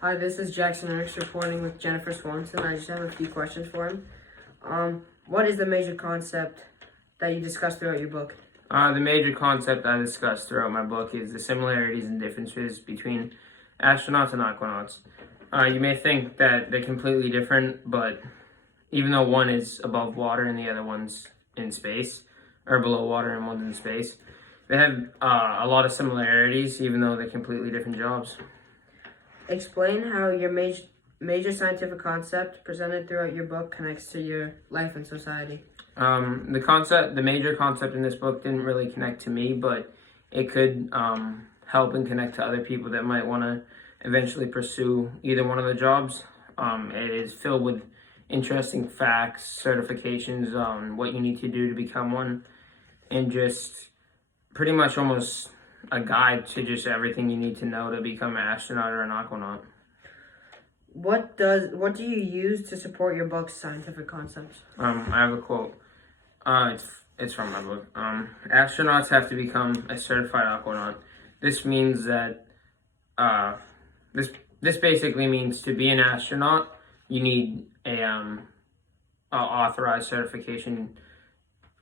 Hi, this is Jackson Ericks reporting with Jennifer Swanson. I just have a few questions for him. What is the major concept that you discussed throughout your book? The major concept I discussed throughout my book is the similarities and differences between astronauts and aquanauts. You may think that they're completely different, but even though one is above water and the other one's in space, or below water and one's in space, they have a lot of similarities, even though they're completely different jobs. Explain how your major scientific concept presented throughout your book connects to your life and society. The major concept in this book didn't really connect to me, but it could help and connect to other people that might want to eventually pursue either one of the jobs. It is filled with interesting facts, certifications on what you need to do to become one, and just pretty much almost a guide to just everything you need to know to become an astronaut or an aquanaut. What do you use to support your book's scientific concepts? I have a quote. It's from my book. Astronauts have to become a certified aquanaut. This means that this basically means to be an astronaut, you need a authorized certification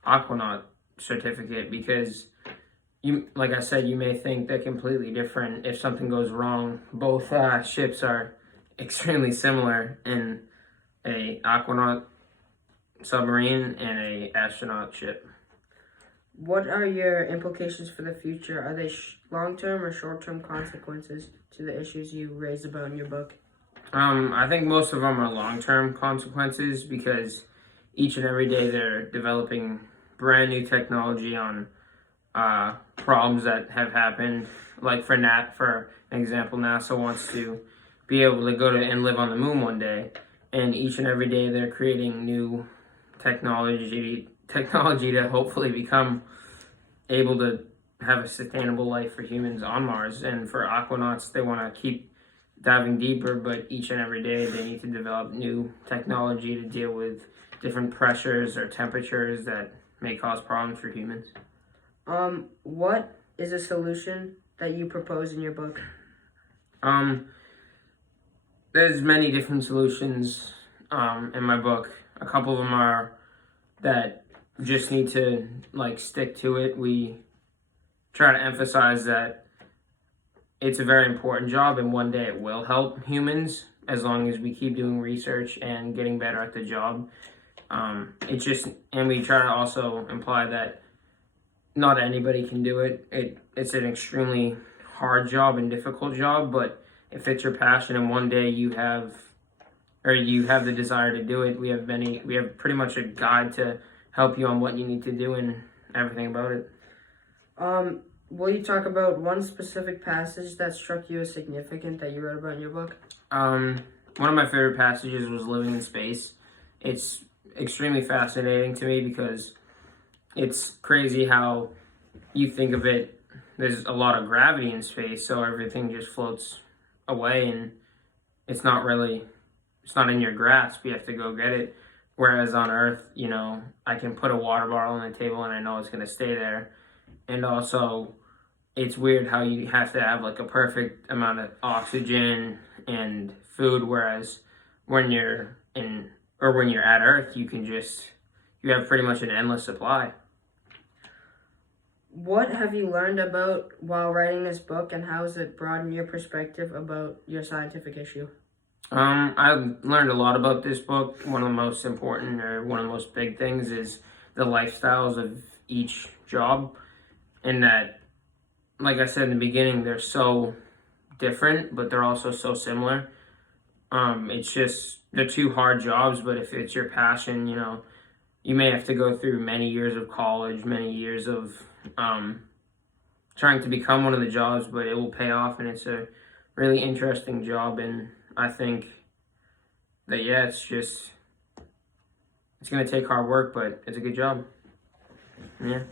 aquanaut certificate, because you, like I said, you may think they're completely different. If something goes wrong, both ships are extremely similar in a aquanaut submarine and a astronaut ship. What are your implications for the future? Are they long-term or short-term consequences to the issues you raised about in your book? I think most of them are long-term consequences, because each and every day they're developing brand new technology on problems that have happened. Like for example, NASA wants to be able to go to and live on the moon one day, and each and every day they're creating new technology to hopefully become able to have a sustainable life for humans on Mars. And for aquanauts, they want to keep diving deeper, but each and every day they need to develop new technology to deal with different pressures or temperatures that may cause problems for humans. What is a solution that you propose in your book? There's many different solutions in my book. A couple of them are that just need to stick to it. We try to emphasize that it's a very important job, and one day it will help humans as long as we keep doing research and getting better at the job. And we try to also imply that not anybody can do it. It's an extremely hard job and difficult job, but if it's your passion and one day you have the desire to do it, we have pretty much a guide to help you on what you need to do and everything about it. Will you talk about one specific passage that struck you as significant that you wrote about in your book? One of my favorite passages was Living in Space. It's extremely fascinating to me because it's crazy how you think of it. There's a lot of gravity in space, so everything just floats away, and it's not in your grasp. You have to go get it. Whereas on Earth, I can put a water bottle on the table and I know it's going to stay there. And also, it's weird how you have to have a perfect amount of oxygen and food, whereas when you're at Earth, you have pretty much an endless supply. What have you learned about while writing this book, and how has it broadened your perspective about your scientific issue? I've learned a lot about this book. One of the most important, or one of the most big things, is the lifestyles of each job. And that, like I said in the beginning, they're so different, but they're also so similar. They're two hard jobs, but if it's your passion, you may have to go through many years of college, many years of trying to become one of the jobs, but it will pay off, and it's a really interesting job. And I think that, it's going to take hard work, but it's a good job. Yeah.